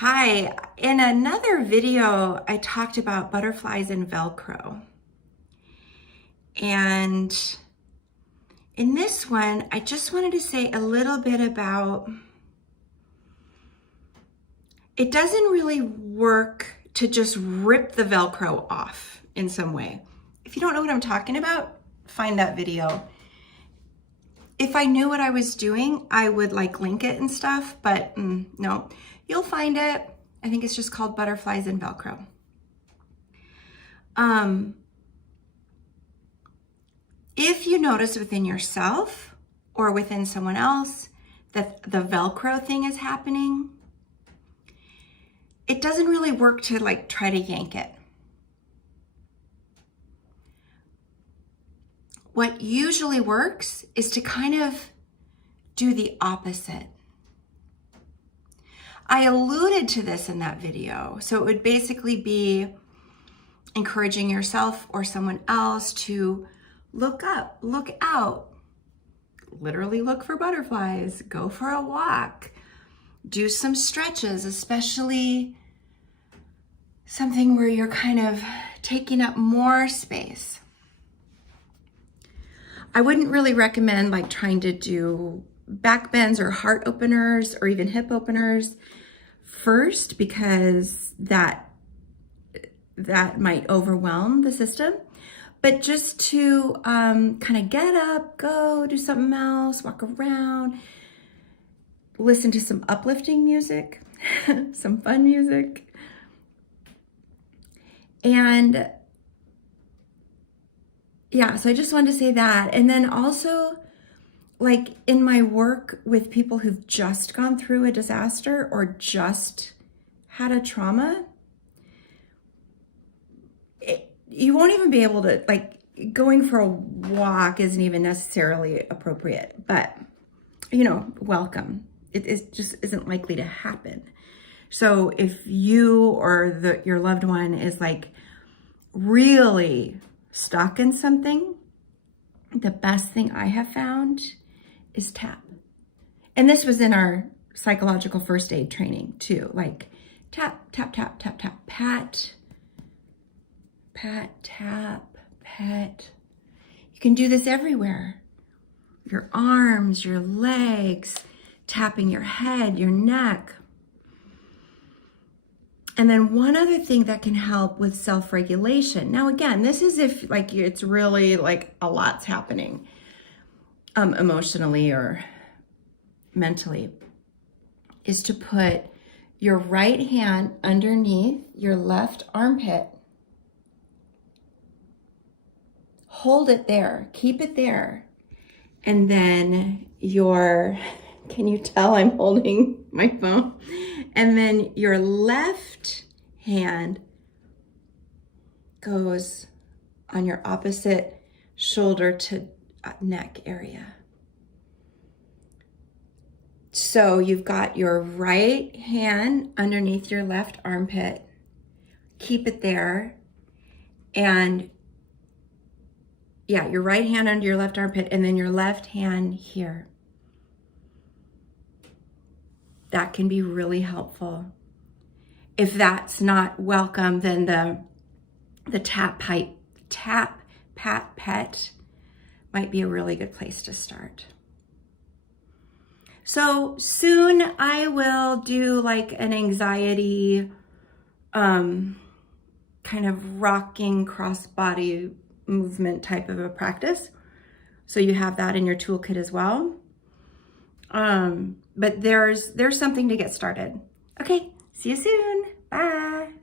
Hi, in another video, I talked about butterflies and Velcro. And in this one, I just wanted to say a little bit about, it doesn't really work to just rip the Velcro off in some way. If you don't know what I'm talking about, find that video. If I knew what I was doing, I would link it and stuff, but no. You'll find it. I think it's just called Butterflies and Velcro. If you notice within yourself or within someone else that the Velcro thing is happening, it doesn't really work to try to yank it. What usually works is to kind of do the opposite. I alluded to this in that video. So it would basically be encouraging yourself or someone else to look up, look out, literally look for butterflies, go for a walk, do some stretches, especially something where you're kind of taking up more space. I wouldn't really recommend trying to do back bends or heart openers or even hip openers first, because that might overwhelm the system. But just to kind of get up, go do something else, walk around, listen to some uplifting music, some fun music. And yeah, so I just wanted to say that. And then also, in my work with people who've just gone through a disaster or just had a trauma, you won't even be able to, going for a walk isn't even necessarily appropriate, but, welcome. It just isn't likely to happen. So if you or your loved one is really stuck in something, the best thing I have found is tap. And this was in our psychological first aid training too. Tap, tap, tap, tap, tap, pat, pat, tap, pet. You can do this everywhere. Your arms, your legs, tapping your head, your neck. And then one other thing that can help with self-regulation. Now, again, this is if it's really a lot's happening emotionally or mentally, is to put your right hand underneath your left armpit. Hold it there, keep it there. And then can you tell I'm holding my phone? And then your left hand goes on your opposite shoulder to neck area. So you've got your right hand underneath your left armpit. Keep it there. And yeah, your right hand under your left armpit, and then your left hand here. That can be really helpful. If that's not welcome, then the tap, pat, pet might be a really good place to start. So soon I will do an anxiety kind of rocking cross-body movement type of a practice. So you have that in your toolkit as well. But there's something to get started. Okay, see you soon. Bye.